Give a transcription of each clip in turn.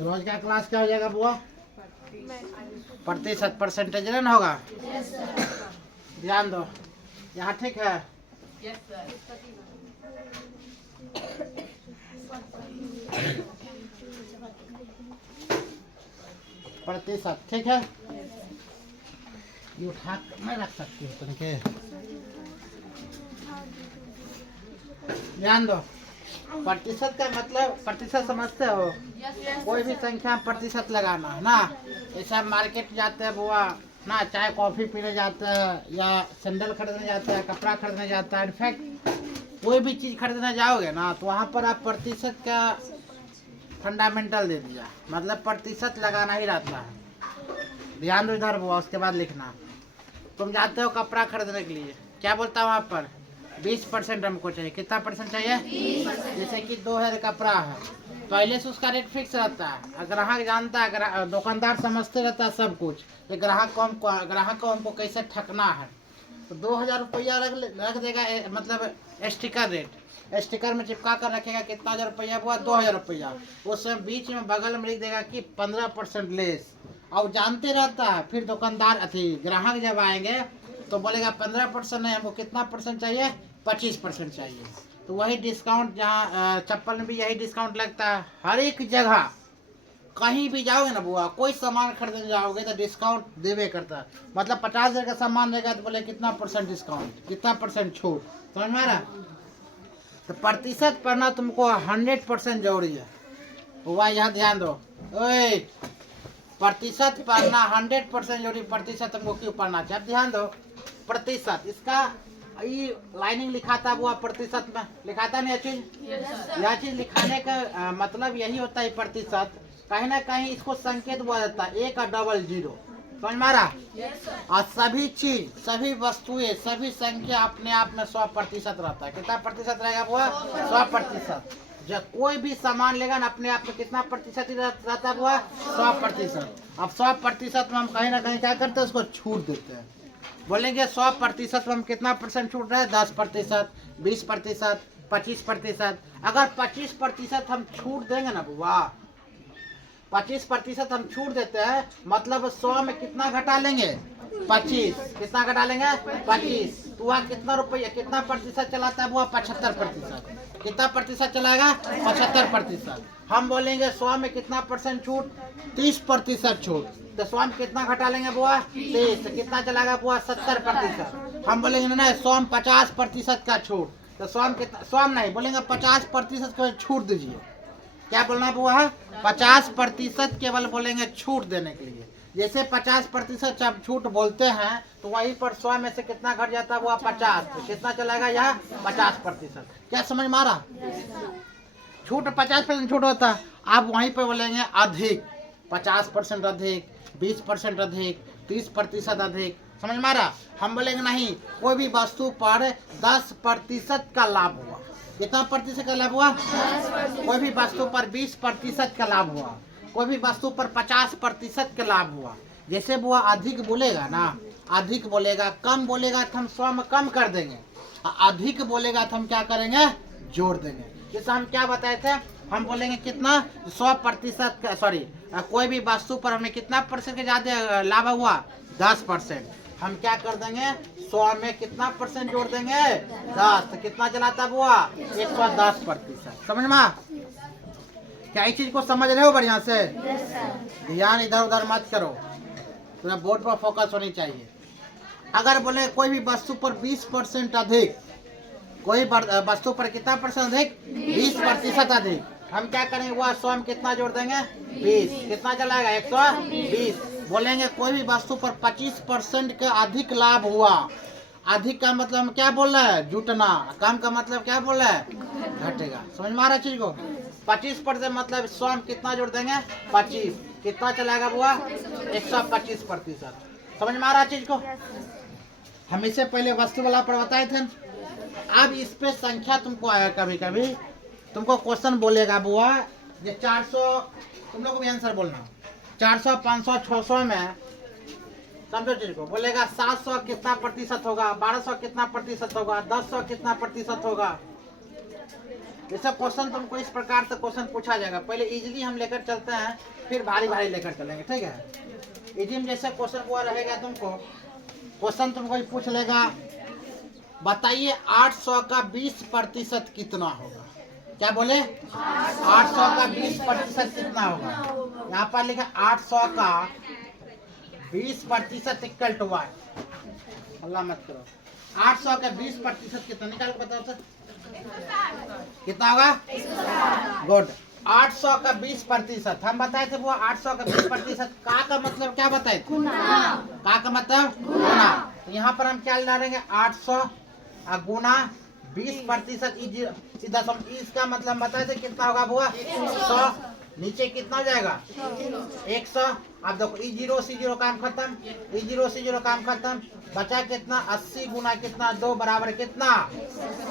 रोज का क्लास क्या हो जाएगा बुआ? प्रतिशत परसेंटेज ना होगा। ध्यान दो, यहाँ ठीक है। प्रतिशत ठीक है, ये उठा मैं रख सकती हूँ तुमके। ध्यान दो, प्रतिशत का मतलब प्रतिशत समझते हो? कोई भी संख्या में प्रतिशत लगाना है ना। जैसे मार्केट जाते हैं बुआ ना, चाहे कॉफी पीने जाते हैं या सैंडल खरीदने जाते हैं, कपड़ा खरीदने जाता है, इनफैक्ट कोई भी चीज़ खरीदने जाओगे ना तो वहाँ पर आप प्रतिशत का फंडामेंटल दे दिया, मतलब प्रतिशत लगाना ही रहता है। ध्यान दो इधर बुआ, उसके बाद लिखना। तुम जाते हो कपड़ा खरीदने के लिए, क्या बोलता है वहाँ पर? 20% हमको चाहिए। कितना परसेंट चाहिए? 20%। जैसे कि 2000 कपड़ा है, पहले से उसका रेट फिक्स रहता है। ग्राहक जानता है, दुकानदार समझते रहता है सब कुछ, ये ग्राहक को हमको कैसे ठगना है। तो 2000 रुपया रख देगा, मतलब स्टिकर रेट, स्टिकर में चिपका कर रखेगा। कितना हजार रुपया हुआ? 2000 रुपया। उसमें बीच में बगल में लिख देगा कि 15% लेस। और जानते रहता है, फिर दुकानदार ग्राहक जब आएंगे तो बोलेगा 15% नहीं, हमको कितना परसेंट चाहिए? 25% चाहिए। तो वही डिस्काउंट, जहाँ चप्पल में भी यही डिस्काउंट लगता है। हर एक जगह कहीं भी जाओगे ना बुआ, कोई सामान खरीदने जाओगे तो डिस्काउंट देवे करता है। मतलब 50,000 का सामान रहेगा तो बोले कितना परसेंट डिस्काउंट, कितना परसेंट छूट। समझ में आ रहा? तो प्रतिशत पढ़ना तुमको 100% जरूरी है बुआ, यहाँ ध्यान दो। ओए, प्रतिशत पढ़ना 100% जरूरी। प्रतिशत तुमको क्यों पढ़ना चाहिए? अब ध्यान दो, प्रतिशत इसका ये लाइनिंग लिखा था वो प्रतिशत में लिखा था ना। यह चीज लिखाने का मतलब यही होता है। प्रतिशत कहीं ना कहीं इसको संकेत बोला जाता है, 1 और डबल 0। समझ मारा? और सभी चीज, सभी वस्तुएं, सभी संख्या अपने आप में 100% रहता है। कितना प्रतिशत रहेगा वो? 100%। जब कोई भी सामान लेगा ना, अपने आप में कितना प्रतिशत रहता है वो? 100%। अब 100% में हम कहीं ना कहीं क्या करते हैं? उसको छूट देते हैं। बोलेंगे 100% में हम कितना परसेंट छूट रहे हैं? 10%, 20%, 25%। अगर 25% हम छूट देंगे ना बुआ, 25% हम छूट देते हैं, मतलब 100 में कितना घटा लेंगे? 25। कितना घटा लेंगे? 25। तो वह कितना रुपया, कितना प्रतिशत चलाता है बुआ? 75%। कितना प्रतिशत चलाएगा? 75%। हम बोलेंगे 100 में कितना परसेंट छूट? 30% छूट। तो 100 में कितना घटा लेंगे बुआ? 30। तो कितना चलाएगा बुआ? 70%। हम बोलेंगे ना 100 में 50% का छूट, तो 100 में कितना? 100 में नहीं बोलेंगे, 50% का छूट दीजिए। क्या बोलना बुआ है? 50% केवल बोलेंगे छूट देने के लिए। जैसे 50% जब छूट बोलते हैं तो वहीं पर 100 में से कितना घट जाता है वो? 50। तो कितना चलाएगा यहाँ? 50%। क्या समझ में आ रहा? छूट 50% छूट होता है। आप वहीं पर बोलेंगे अधिक, 50% अधिक, 20% अधिक, 30% अधिक। समझ में आ रहा? हम बोलेंगे नहीं, कोई भी वस्तु पर 10% का लाभ हुआ। कितना प्रतिशत का लाभ हुआ? कोई भी वस्तु पर 20% का लाभ हुआ, कोई भी वस्तु पर 50% का लाभ हुआ। जैसे वो अधिक बोलेगा ना, अधिक बोलेगा, कम बोलेगा तो हम 100 में कम कर देंगे, अधिक बोलेगा तो हम क्या करेंगे? जोड़ देंगे। जैसे हम क्या बताए थे, हम बोलेंगे कितना? 100% का, सॉरी, कोई भी वस्तु पर हमें कितना परसेंट का ज्यादा लाभ हुआ? 10%। हम क्या कर देंगे? 100 में कितना परसेंट जोड़ देंगे? 10। तो कितना चलाता बुआ? 110%। समझ में? क्या इस चीज को समझ रहे हो बढ़िया से? ध्यान इधर उधर मत करो, पूरा बोर्ड पर फोकस होनी चाहिए। अगर बोले कोई भी वस्तु पर 20% अधिक, कोई वस्तु पर कितना परसेंट अधिक? 20% अधिक। हम क्या करेंगे? वह 100 में कितना जोड़ देंगे? 20। कितना चलाएगा? 120। बोलेंगे कोई भी वस्तु पर 25% का अधिक लाभ हुआ। अधिक का मतलब हम क्या बोल रहे हैं? जुटना। कम का मतलब क्या बोल रहे हैं? घटेगा। समझ में आ रहा चीज को? 25% मतलब 100 में कितना जोड़ देंगे? 25। कितना चलाएगा बुआ? 125%। समझ में आ रहा चीज को? हम इससे पहले वस्तु वाला पर बताए थे। अब इस पे संख्या तुमको आया, कभी कभी तुमको क्वेश्चन बोलेगा बुआ, ये 400, तुम लोग को भी आंसर बोलना। 400, 500, 600 में समझो चीज को, बोलेगा 700 कितना प्रतिशत होगा, 1200 कितना प्रतिशत होगा, 1000 कितना प्रतिशत होगा। जैसे क्वेश्चन तुमको इस प्रकार से क्वेश्चन पूछा जाएगा। पहले इजीली हम लेकर चलते हैं, फिर भारी भारी लेकर चलेंगे, ठीक है। इजी में जैसे क्वेश्चन हुआ रहेगा, तुमको क्वेश्चन तुमको पूछ लेगा, बताइए 800 का 20% कितना होगा। क्या बोले? 800 का 20% कितना होगा। यहाँ पर लिखा 800 का 20% इक्वल टू वाट। अल्लाह मत करो। 800 का 20% कितना, निकाल के बताओ सर कितना होगा। गुड। 800 का 20% हम बताए थे वो 800 का 20% का मतलब क्या बताए थे? का मतलब गुना। तो यहाँ पर हम क्या डालेंगे 800 गुना 20%। सीधा इसका मतलब बताए थे कितना होगा बुआ 100। नीचे कितना हो जाएगा 100। अब देखो ई जीरो सी जीरो काम खत्म, ई जीरो सी जीरो काम खत्म, बचा कितना 80 गुना कितना 2 बराबर कितना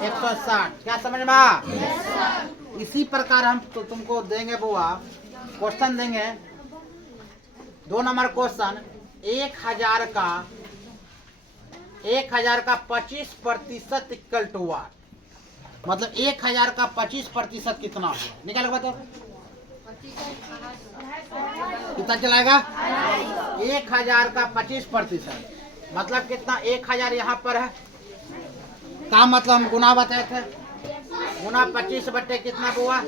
160। क्या समझ में आ? इसी प्रकार हम तो तुमको देंगे बुआ क्वेश्चन देंगे 2 नंबर क्वेश्चन 1000 का 25% इक्वल टू वाट। मतलब 1000 का 25% कितना होगा, निकाल के बताओ कितना चलाएगा। 1000 का 25% मतलब कितना 1000 यहाँ पर है का मतलब हम गुना बताए थे, गुना 25 बटे कितना बुआ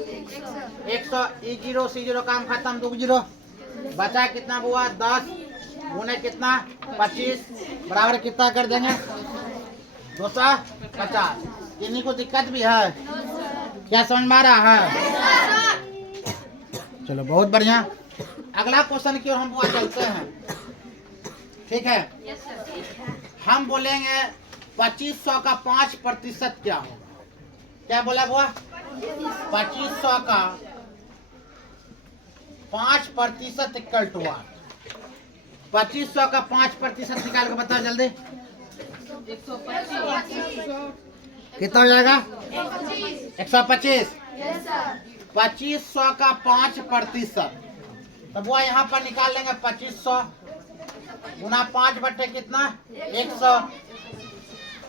100। ई जीरो सी जीरो काम खत्म 2 जीरो, बचा कितना बुआ 10 गुने कितना 25 बराबर कितना कर देंगे 250। किन्हीं को दिक्कत भी है क्या, समझ में आ रहा है? चलो बहुत बढ़िया। अगला क्वेश्चन की ओर हम बुआ चलते हैं, ठीक है। हम बोलेंगे 2500 का 5% क्या होगा। क्या बोला बुआ 2500 का 5% इक्वल टू वाट। 2500 का 5% निकाल के बताओ जल्दी कितना हो जाएगा 125। 2500 का 5%, तब वो यहाँ पर निकाल लेंगे 2500 गुना 5 बटे कितना 100।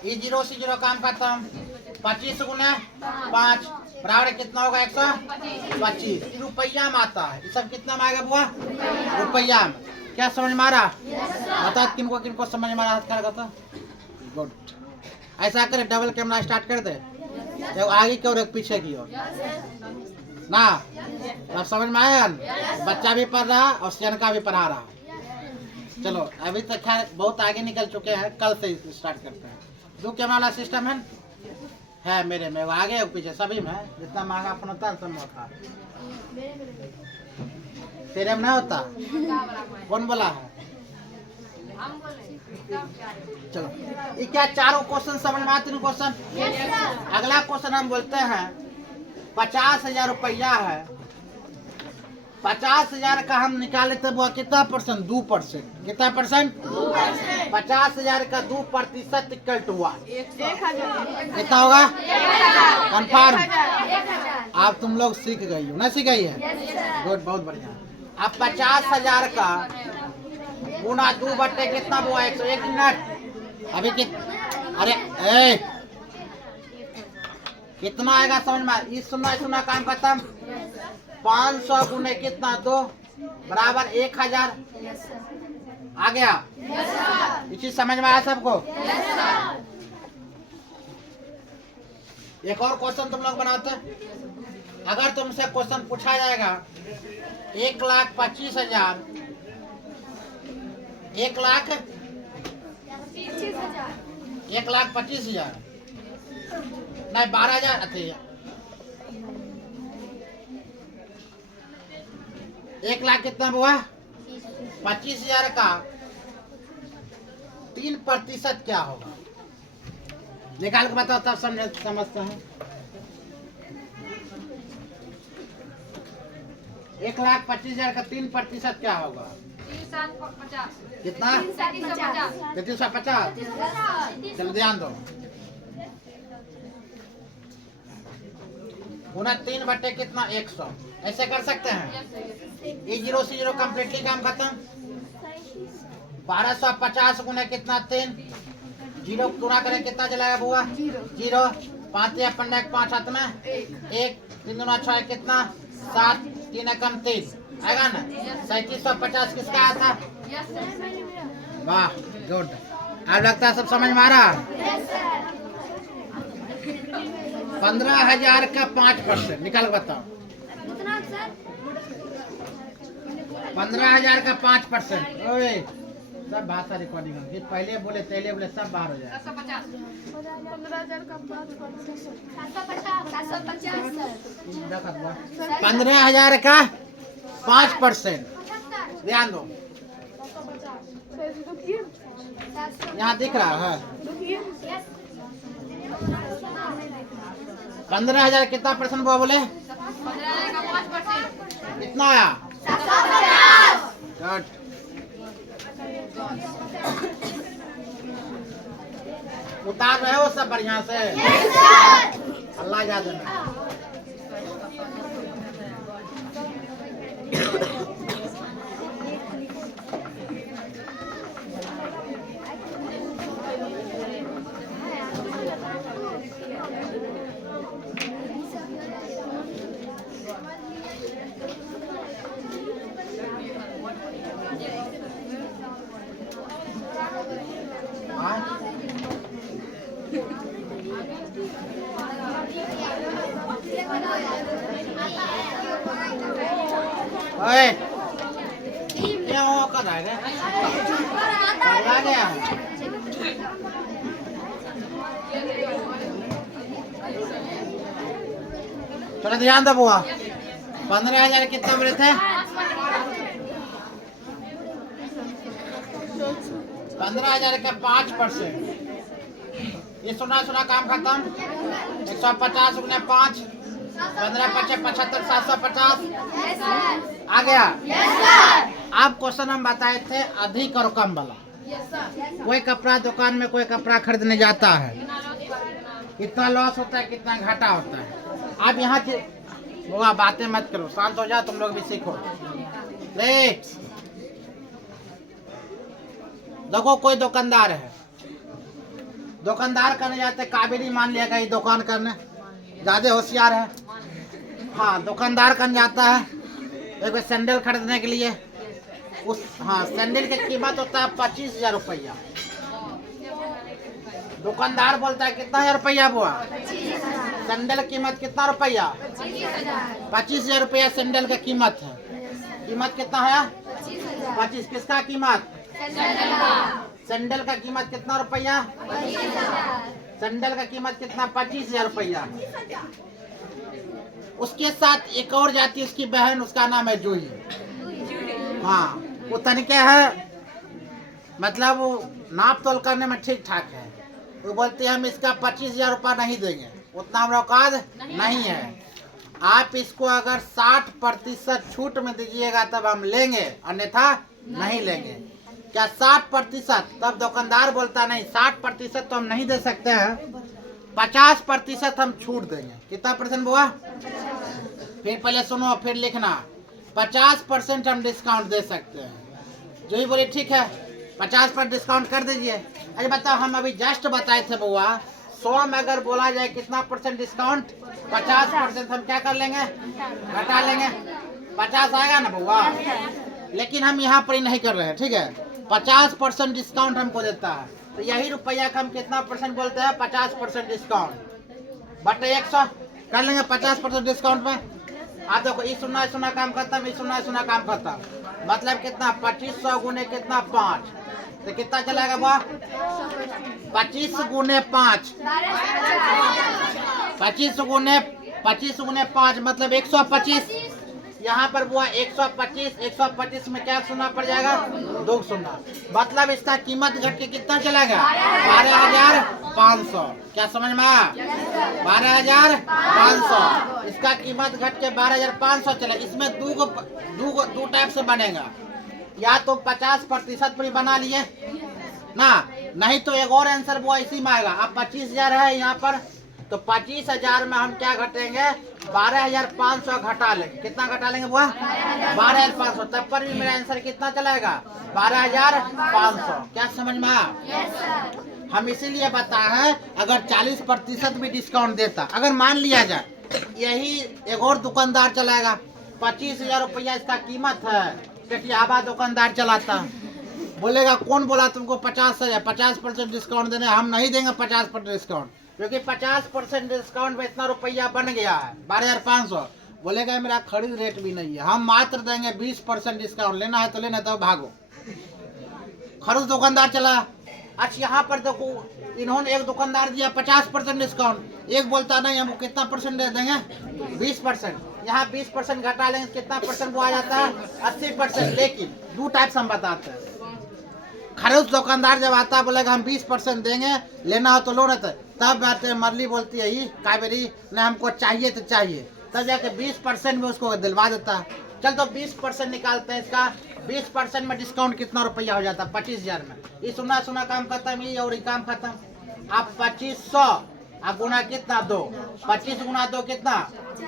ई जीरो सी जीरो काम खत्म 25 गुना 5 बराबर कितना होगा 125। रुपया में आता है, ये सब कितना में आएगा बुआ रुपया में। क्या समझ में आ रहा बता, किनको समझ में आ रहा हाथ खड़ा करता। गुड। ऐसा करे डबल कैमरा स्टार्ट कर दे, जब आगे की ओर एक पीछे की ओर ना, अब समझ में आया। बच्चा भी पढ़ रहा और सियान का भी पढ़ा रहा। चलो अभी तक खैर बहुत आगे निकल चुके हैं, कल से स्टार्ट करते हैं। 2 कैमरा वाला सिस्टम है मेरे में, वो आगे और पीछे सभी में। जितना महंगा फोन होता है सब में होता है, तेरे में नहीं होता। कौन बोला है? चलो ये क्या चारों क्वेश्चन समझ में आते? क्वेश्चन अगला क्वेश्चन हम बोलते हैं 50,000 रुपया है। 50,000 का हम निकाले थे वो कितना परसेंट 2%। कितना परसेंट 50,000 का 2% इक्वल टू वाट कितना होगा कंफर्म। आप तुम लोग सीख गई हो ना, सीख गई है गुड बहुत बढ़िया। अब 50,000 का गुना 2 बटे कितना हुआ 101 मिनट। अभी अरे कितना आएगा समझ में? इस सुना काम खत्म। 500 गुने कितना 2 बराबर 1000 आ गया। ये चीज समझ में आया सबको? एक और क्वेश्चन तुम लोग बनाते। अगर तुमसे क्वेश्चन पूछा जाएगा 1,25,000 1,25,000 नहीं 12,000 थे। 1 लाख कितना हुआ 25,000 का 3% क्या होगा? निकाल के बताओ तब समझते हैं। 1,25,000 का 3% क्या होगा? 350 कितना 350। चलो ध्यान दो, गुना 3 बटे कितना 100। ऐसे कर सकते हैं। ये 0 से 0 कम्प्लीटली काम खत्म। 1250 गुना कितना 3 जीरो गुना करें कितना चलाएगा बुआ 0। 5 या 15 5 हाथ में 1 3 दूना 6 कितना 7 3 एकम 3 आएगा ना 3750 किसका आया था? Yes sir. वाह गुड। अब लगता है सब समझ में आ रहा। 15,000 का 5% निकाल के बताओ। 15,000 का 5%। ओए सब भाषा रिकॉर्डिंग होगी, पहले बोले तेले बोले सब बाहर हो जाए। 750। 15,000 का 5%। 15,000 का 5%। ध्यान दो, यहाँ दिख रहा है 15,000 कितना परसेंट हुआ बोले? 15,000 का 5%। कितना आया? गुड। उतार रहे हो सब बढ़िया से? अल्लाह याद देना। ओए क्या हो कर रहा है? पगला गया है? चलो ध्यान दो बुआ। 15,000 कितना बोले थे? 15,000 का 5%। ये सुना काम खत्म। 150 गुने 5 15 5 75 750 आ गया। आप क्वेश्चन हम बताए थे अधिक और कम वाला। कोई कपड़ा दुकान में कोई कपड़ा खरीदने जाता है, कितना लॉस होता है कितना घाटा होता है। आप यहाँ के वो बातें मत करो, शांत हो जाओ, तुम लोग भी सीखो। ले देखो कोई दुकानदार है, दुकानदार करने जाते काबिल ही मान लिया ये दुकान करने ज्यादा होशियार है। हाँ दुकानदार करने जाता है एक सैंडल खरीदने के लिए। उस हाँ सैंडल की कीमत होता है 25,000 रुपया। दुकानदार बोलता है कितना हजार रुपया बुआ? सैंडल कीमत कितना रुपया? 25,000 रुपया सैंडल का कीमत है। कीमत कितना है? 25। किसका कीमत? सैंडल का कीमत कितना रुपया? सैंडल का कीमत कितना? 25,000 रुपया। उसके साथ एक और जाती है उसकी बहन, उसका नाम है जूही। हाँ वो तनिके है, मतलब वो नाप तोल करने में ठीक ठाक है। वो बोलते हैं हम इसका 25,000 रुपया नहीं देंगे, उतना हमारा औकात नहीं है। आप इसको अगर 60% छूट में दीजिएगा तब हम लेंगे, अन्यथा नहीं लेंगे। क्या 60%? तब दुकानदार बोलता नहीं 60% तो हम नहीं दे सकते हैं, 50% हम छूट देंगे। कितना परसेंट हुआ? फिर पहले सुनो फिर लिखना। 50% हम डिस्काउंट दे सकते हैं। जो ही बोले ठीक है 50% डिस्काउंट कर दीजिए। अरे बताओ हम अभी जस्ट बताए थे बुआ 100 में अगर बोला जाए कितना परसेंट डिस्काउंट? 50% हम क्या कर लेंगे? घटा लेंगे। 50 आएगा ना बुआ? लेकिन हम यहाँ पर ही नहीं कर रहे हैं, ठीक है। 50% डिस्काउंट हमको देता है, तो यही रुपया का हम कितना परसेंट बोलते हैं? 50% डिस्काउंट बटे 100 कर लेंगे 50% डिस्काउंट में। आप देखो ये सुना काम खत्म, ये सुना काम खत्म। मतलब कितना? 2500 गुने कितना? 5। तो कितना चलेगा बुआ? 25 गुने 5, 25 गुने 5 मतलब 125। यहाँ पर बुआ 125 में क्या सुनना पड़ जाएगा? 2 सुनना। मतलब इसका कीमत घट के कितना चलेगा? 12,500। क्या समझ में आया? 12,500 इसका कीमत घट के 12,500 चलेगा। इसमें दो टाइप से बनेगा, या तो 50% पर ही बना लिए ना, नहीं तो एक और आंसर बुआ इसी में आएगा। अब 25,000 है यहाँ पर, तो 25,000 में हम क्या घटेंगे? 12,500 घटा लेंगे। कितना घटा लेंगे बुआ? 12,500। तब पर भी मेरा आंसर कितना चलेगा? 12,500। क्या समझ में आया? हम इसीलिए बताए हैं, अगर 40% भी डिस्काउंट देता, अगर मान लिया जाए यही एक और दुकानदार चलाएगा, 25,000 रुपया इसका कीमत है, कटियाबा दुकानदार चलाता, बोलेगा कौन बोला तुमको 50% डिस्काउंट देने, हम नहीं देंगे 50% डिस्काउंट, क्योंकि 50% डिस्काउंट में इतना रुपया बन गया है 12,500। बोलेगा मेरा खरीद रेट भी नहीं है, हम मात्र देंगे 20% डिस्काउंट, लेना है तो लेना, तो भागो। खरीद दुकानदार चला। अच्छा यहाँ पर देखो, इन्होंने एक दुकानदार दिया 50% डिस्काउंट, एक बोलता नहीं हमको कितना परसेंट दे देंगे 20%, यहाँ 20% घटा लेंगे, कितना परसेंट वो आ जाता है 80%। लेकिन दो टाइप्स हम बताते हैं। खरीद दुकानदार जब आता है बोलेगा हम 20% देंगे, लेना हो तो लो, नहीं तब बात मरली बोलती है ही कावेरी ना हमको चाहिए तो चाहिए, तब जाके 20% में उसको दिलवा देता है। चल तो 20% निकालते हैं, इसका 20% में डिस्काउंट कितना रुपया हो जाता है 25,000 में। ये सुना काम खत्म, ये और ये काम खत्म। आप 2500 आप गुना कितना 2, 25 गुना 2 कितना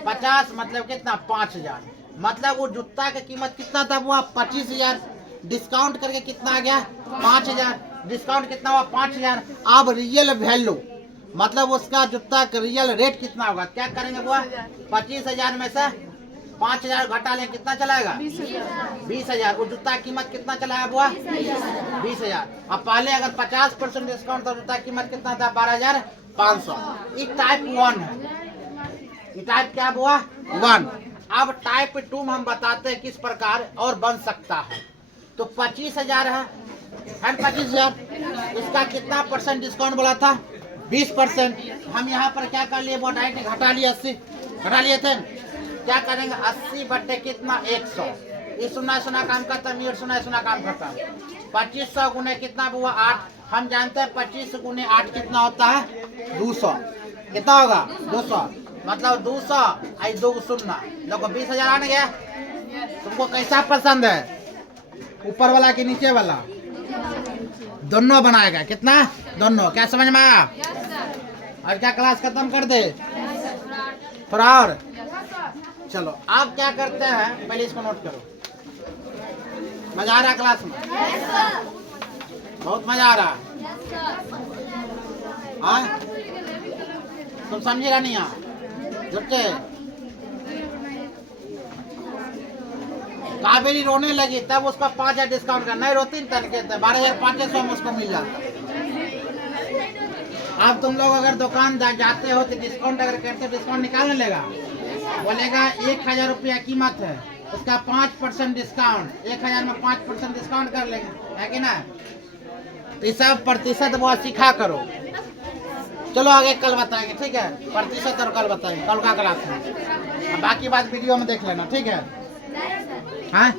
50, मतलब कितना 5,000, मतलब वो जूता की कीमत कितना था वो 25,000, डिस्काउंट करके कितना आ गया 5,000, डिस्काउंट कितना हुआ 5,000। अब रियल वैल्यू मतलब उसका जूता का रियल रेट कितना होगा, क्या करेंगे वो 25,000 में से 5,000 घटा लें, कितना चलाएगा 20,000। वो जूता की कीमत कितना चलाया हुआ 20,000। अब पहले अगर 50% डिस्काउंट था, जूता की कीमत कितना था 12,500। ये टाइप 1 है, ये टाइप क्या हुआ 1। अब टाइप 2 हम बताते हैं किस प्रकार और बन सकता है। तो 25,000 है 25,000, इसका कितना परसेंट डिस्काउंट बोला था 20%। हम यहाँ पर क्या कर लिए, वो डायरेक्ट घटा लिए 80, घटा लिए थे। क्या करेंगे 80 बटे कितना 100, ये सुना काम खत्म, ये सुना काम खत्म। 2500 गुने कितना हुआ 8, हम जानते हैं 25 गुने 8 कितना होता है 200, कितना होगा 200, मतलब 200 आई 2 शून्य, देखो 20,000 आ गया। तुमको कैसा पसंद है, ऊपर वाला कि नीचे वाला, दोनों बनाएगा, कितना दोनों, क्या समझ में आया। और क्या क्लास खत्म कर दे थोड़ा और। चलो आप क्या करते हैं, पहले इसको नोट करो। मजा आ रहा क्लास में, बहुत मजा आ रहा है, तुम समझेगा नहीं जुटे। कावेरी रोने लगी, तब उसका 5,000 डिस्काउंट का, नहीं रोती तन के 12,500 में उसको मिल जाता। अब तुम लोग अगर दुकान जाते हो तो डिस्काउंट अगर करते हो, डिस्काउंट निकालने लेगा, बोलेगा 1,000 रुपया कीमत है, उसका 5% डिस्काउंट, 1,000 में 5% डिस्काउंट कर लेंगे, है कि ना। तो सब प्रतिशत वो सीखा करो। चलो आगे कल बताएंगे, ठीक है, प्रतिशत और कल बताएंगे, कल का क्लास में। बाकी बात वीडियो में देख लेना, ठीक है। हाँ